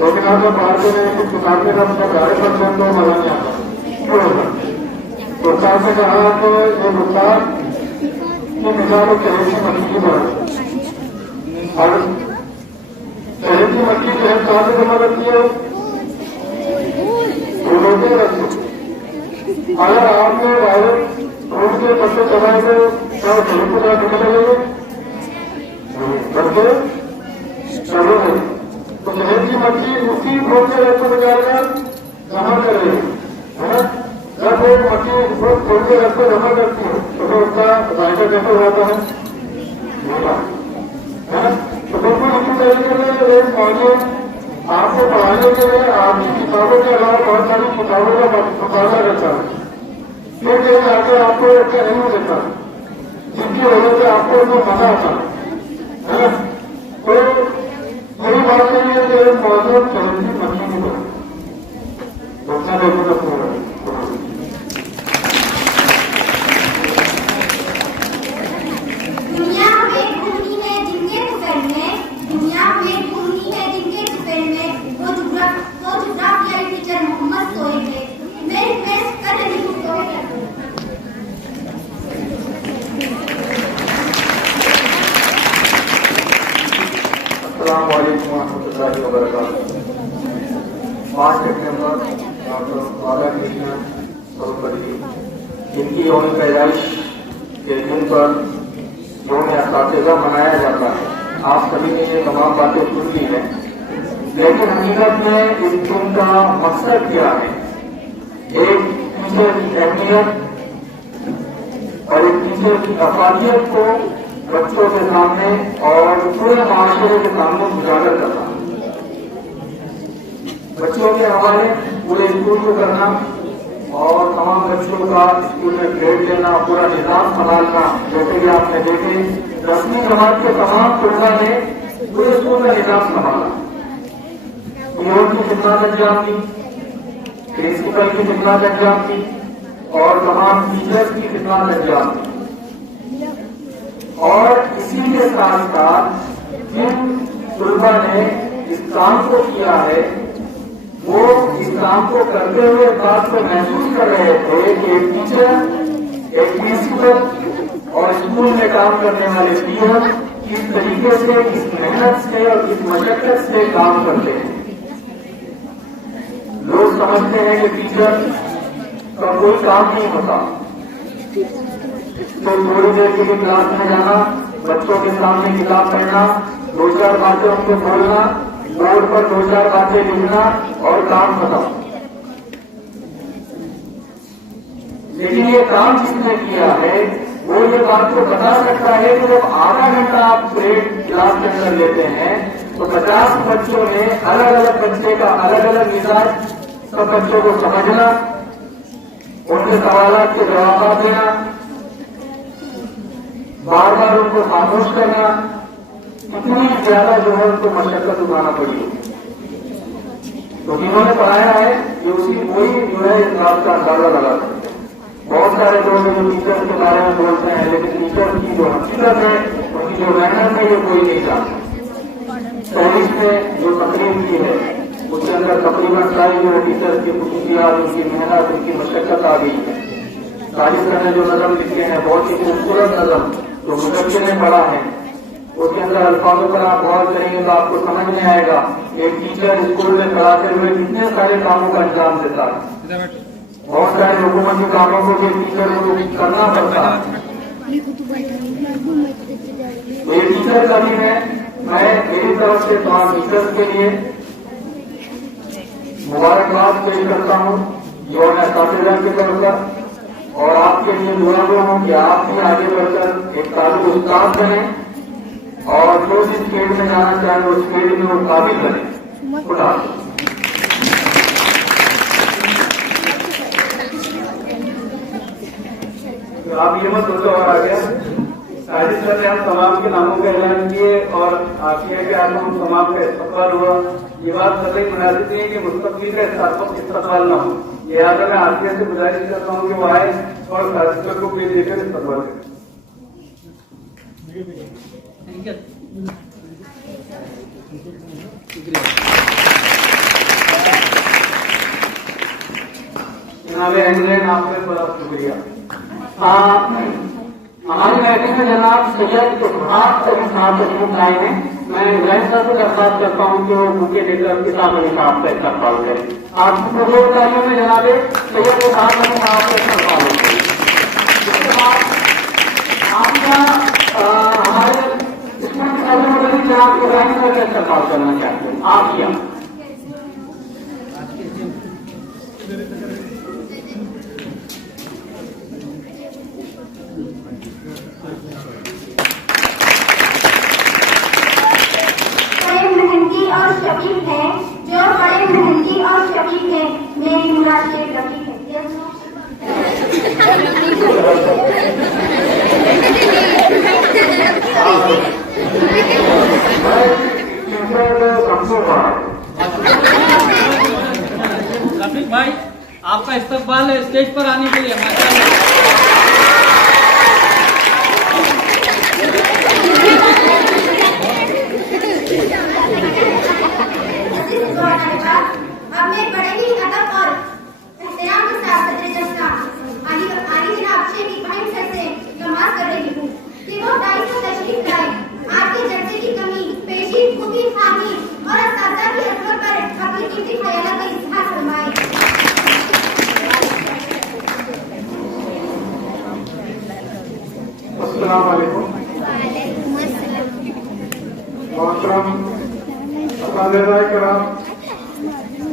लेकिन आपको भारतीय में कुछ चुकाते का अपना 50% तो मजा नहीं आता। क्यों होगा? तो साथ से कहा तो ये गुस्तार कि बेचारों शहर की मछली पर और शहर की मछली जो है कहाँ से जमा करती है, रोटे रखती। अगर आपने वायरस रोड के पत्ते चलाएंगे तो शहर को जा निकल लगेंगे करके चलोगे तो शहर की मछली उसी रोड के रस्ते में जाकर जमा करेगी, है ना। जब वो मछली रोड के रस्ते जमा करती है तो फिर उसका जायका कैसे होता है, तो बिल्कुल इसी तरीके से एक मौजूद आपको पढ़ाने के लिए आपकी किताबों के अलावा बहुत सारी किताबों का मुकाबला करता है, फिर कहीं आकर आपको एक नहीं देता जिनकी वजह से आपको उसमें मजा आता है ना। तो मेरी बात नहीं है कि मौजूद चलती मछली की बच्चा देखो तो दुनिया हमें घूमनी है जिनके दुपहर में, दुनिया हमें घूमनी है जिनके दुपहर में वो जुग्राफिया टीचर मोहम्मद सोहेल है। मैं रिक्वेस्ट कर रही हूँ सोहेल अस्सलाम वालेकुम रहमतुल्लाहि व बरकातहू। 5 सितंबर डॉक्टर राधाकृष्णन सर्वपल्ली इनकी यौम पैदाइश के दिन पर यौम असातिज़ा मनाया जाता है। आप सभी ने ये तमाम बातें सुन ली हैं, लेकिन हकीकत में इस दिन का मकसद क्या है? एक टीचर की अहमियत और एक टीचर की अफादियत को बच्चों के सामने और पूरे माशरे के सामने उजागर करना, बच्चों के हवाले पूरे स्कूल को करना और तमाम बच्चों का स्कूल में ग्रेड देना, पूरा निजाम संभालना। जैसे कि आपने देखे 10वीं जमात के तमाम तलबा ने पूरे स्कूल में निजाम संभाला, पीओ की खिदमत अंजाम दी, प्रिंसिपल की खिदमत अंजाम दी और तमाम टीचर्स की खिदमत अंजाम दी। और इसी के साथ साथ जिन तलबा ने इस काम को किया है वो इस काम को करते हुए बात को महसूस कर रहे थे कि एक टीचर, एक प्रिंसिपल और स्कूल में काम करने वाले पीओ किस तरीके से, किस मेहनत से और किस मशक्कत से काम करते हैं। लोग समझते हैं कि टीचर का कोई काम नहीं होता, तो थोड़ी देर के लिए क्लास में जाना, बच्चों के सामने किताब पढ़ना, 2-4 बातें उनको बोलना, बोर्ड पर 2-4 बातें लिखना और काम खत्म। लेकिन ये काम जिसने किया है वो ये बात को बता सकता है कि जब आधा घंटा आप ब्रेक क्लास के अंदर लेते हैं तो 50 बच्चों में अलग अलग बच्चे का अलग अलग मिजाज, सब बच्चों को समझना, उनके सवालों के जवाब देना, बार बार उनको खामोश करना, इतनी ज्यादा जो है उनको मशक्कत उठाना पड़ी। तो जिन्होंने पढ़ाया है ये उसी वही जो है इस बात का अंदाजा लगा सकते हैं। बहुत सारे लोग जो टीचर के बारे में बोलते हैं, लेकिन टीचर की जो हकीकत है, उनकी जो मेहनत है, ये कोई नहीं जानता। 24 में जो तकरीर की है, उसके अंदर तकरीबन सारी जो टीचर की खुशियात, उनकी मेहनत, उनकी मशक्कत आ गई है। तालिब ने जो नज़म लिखे हैं, बहुत ही खूबसूरत नज़म जो मुदक्किर ने पढ़ा है, उसके अंदर अल्फाजों पर आप गौर करेंगे तो आपको समझ में आएगा एक टीचर स्कूल में पढ़ाते हुए कितने सारे कामों का अंजाम देता है। बहुत सारे हुकूमती कामों को भी टीचर को करना पड़ता है। तो ये टीचर का भी है, मैं मेरी तरफ से तमाम टीचर्स के लिए मुबारकबाद पेश करता हूँ जो मैं साथीदार की तरफ पर, और आपके लिए दुआ हूँ कि आप भी आगे बढ़कर एक तालिब उस्ताद बने और जो जिस फील्ड में जाना चाहे उस फील्ड में वो काबिल बने। खुदा तो आप ये मत सोचो और आ गया साजिद सर ने हम तमाम के नामों का ऐलान किए और आखिर के आज हम तमाम का इस्तकबाल हुआ। ये बात कतई मुनासिब नहीं है कि मुस्तकबिल का इस्तकबाल न हो। लिहाजा मैं आखिर से गुजारिश करता हूँ कि वो आए और साजिद सर को पेश देकर इस्तकबाल करें। जनाब इंग्लैंड आपका बड़ा शुक्रिया। हमारी बैठक में जनाब सैयद इस्हाक को भी साथ तशरीफ लाए हैं। मैं इंग्लैंड सर से दरख्वास्त करता हूँ कि वो बुके देकर किताब अली साहब का इस्तकबाल करें। आपकी पूर्व तालियों में जनाब सैयद इस्हाक अली साहब का इस्तकबाल करें। इसके बाद आपका हमारे स्कूल के कर्मचारी जनाब इब्राहिम सर का इस्तकबाल करना चाहते हैं। आप क्या और शकील है, जो बड़े मेहनती और शकील है, मेरी मुराद शेख रफीक है। रफीक भाई आपका इस्तकबाल है स्टेज पर आने के लिए। अपने बड़े ही अदब और एहतराम के साथ सदर जलसा आली जनाब शेख इब्राहिम सर से दरख्वास्त कर रही हूँ कि वो 250 तशरीफ लाए। आपके जलसे की कमी, पेशी, खूबी, खामी और असातिज़ा की अजमत पर अपनी कीमती ख्यालात का इज़हार फरमाएं। अस्सलाम वालेकुम। मोहतरम असातिज़ा किराम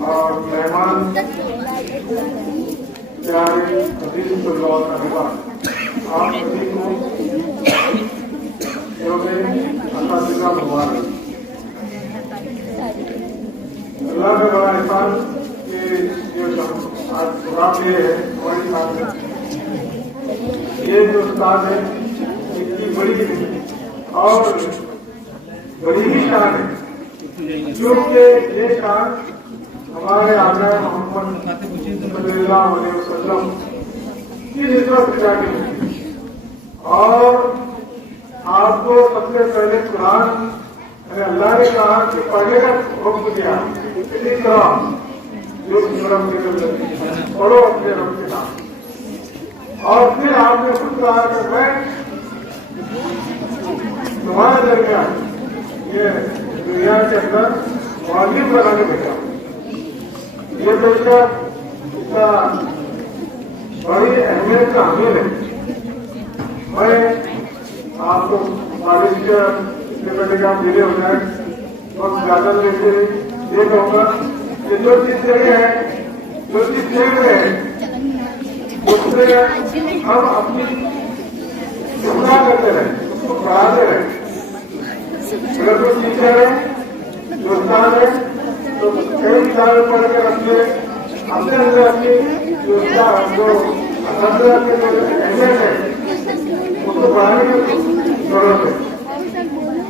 और मेहमान प्यारे अजीज तुल्लाह साहिबान, आप सभी को असातिज़ा मुबारक। अल्लाह का बड़ा एहसान कि ये आज प्रोग्राम ये है हमारी साथ ये जो उस्ताद है इतनी बड़ी और बड़ी ही शान है, क्योंकि ये शान हमारे आका मोहम्मद सल्लल्लाहु अलैहि वसल्लम की निस्बत से जाके मिली। और आपको सबसे पहले कुरान अल्लाह ने कहा कि पढ़ने का हुक्म दिया, इसी तरह जो पढ़ो अपने रब के नाम। और फिर आपने खुद कहा कि मैं तुम्हारे दरमियान ये दुनिया के अंदर वाजिब बनाने बैठा हूँ। ये बेशक इसका बड़ी अहमियत का हामिल है। मैं आपको कॉलेज के आप मिले हो जाए वक्त ज्यादा लेते ये कहूँगा कि जो चीज जगह है, जो चीज फील्ड में है, उससे हम अपनी सुधार करते रहे, उसको बढ़ाते रहे। अगर कोई टीचर है, जो उस्ताद है, तो कई साल पढ़कर अपने अंदर अपनी जो अहमियत है उसको बढ़ाने की जरूरत है।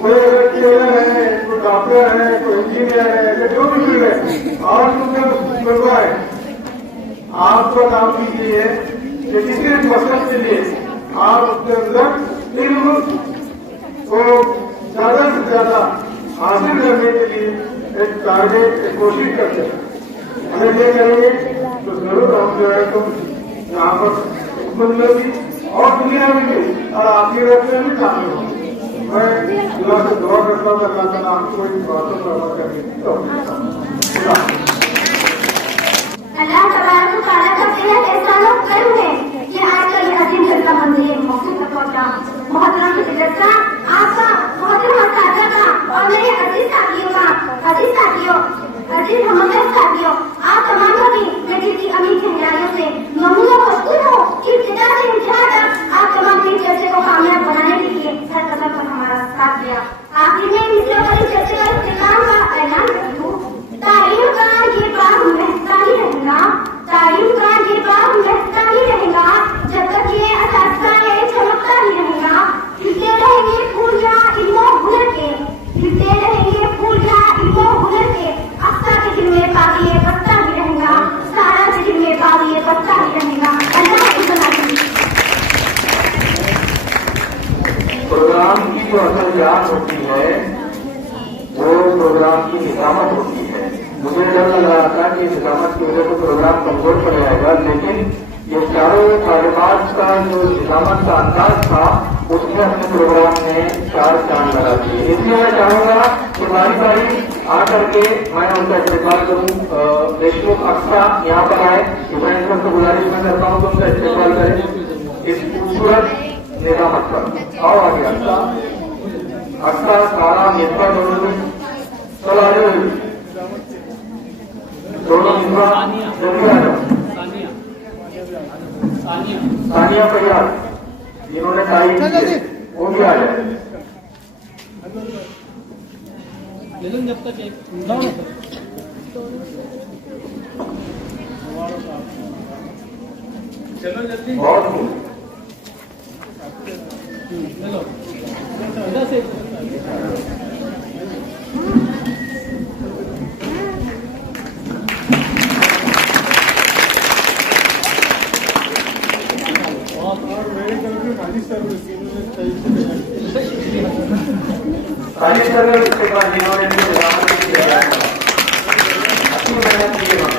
कोई अगर टीचर है, कोई डॉक्टर है, कोई इंजीनियर है, या जो भी फील्ड है, और तुमने सुनवा है, आपका काम कीजिए कि किसी भी मकसद के लिए आप उसके अंदर इल्म को ज्यादा से ज्यादा हासिल करने के लिए एक टारगेट एक कोशिश करते हैं। अगर ये करेंगे तो जरूर हम जो है तो यहाँ पर हुकूमत में भी और दुनिया में भी और आखिरत में भी शामिल होंगे। मैं अल्लाह से दुआ करता हूँ अल्लाह ताला आपको इस बातों पर अमल करने की तौफीक दे। अल्लाह तबारक व तआला का बेहद एहसान और करम है कि आज का ये अजीम जलसा मंजिल मौसम तक पहुंचा। मोहतरम की जलसा आपका, मोहतरम असातिज़ा का और मेरे अजीज साथियों का, अजीज हमदर्द साथियों, आप तमाम को भी मैं दिल की अमीर गहराइयों से ममनून और खुश हूँ कि इब्तिदा से इंतहा तक आप तमाम के जलसे को कामयाब बनाने के लिए हर कदम पर हमारा साथ दिया। आखिर में मिसरों पर इस जलसे का इख्तिताम का ऐलान करती हूँ। तारीम का ये बाग महकता ही रहेगा, तारीम का ये बाग महकता ही रहेगा, जब तक ये असातिज़ा ये चमकता ही रहेगा। खिलते रहेंगे फूल या इल्मो हुनर के, खिलते रहेंगे फूल या इल्मो हुनर के। अक्सा के दिल में बागी ये बसता ही रहेगा, सारा के दिल में बागी ये बसता ही रहेगा। अल्लाह की बना प्रोग्राम की जो असल जान होती है वो प्रोग्राम की निजामत होती है। मुझे डर लग रहा था कि निजामत की वजह से प्रोग्राम कमजोर पड़ जाएगा, लेकिन ये चारों तालिबात का जो निजामत का अंदाज था उसमें अपने प्रोग्राम में 4 चांद लगा दिए। इसलिए मैं चाहूंगा कि बारी बारी आकर के मैं उनका इस्तेमाल करूँ। देशमुख अक्सा यहाँ पर आए, इब्राहिम साहब को गुजारिश मैं करता हूँ तो उनका इस्तेमाल करें इस खूबसूरत निजामत पर। आओ आगे अक्सा सारा मिसबा दोनों मिसबा जल्दी आ जाओ। सानिया परिवार जिन्होंने तारीफ की वो भी आ जाए। जब तक एक चलो जल्दी बहुत खूब। चलो इधर से खाली सर्विस के बाद जिन्होंने अच्छी मेहनत की है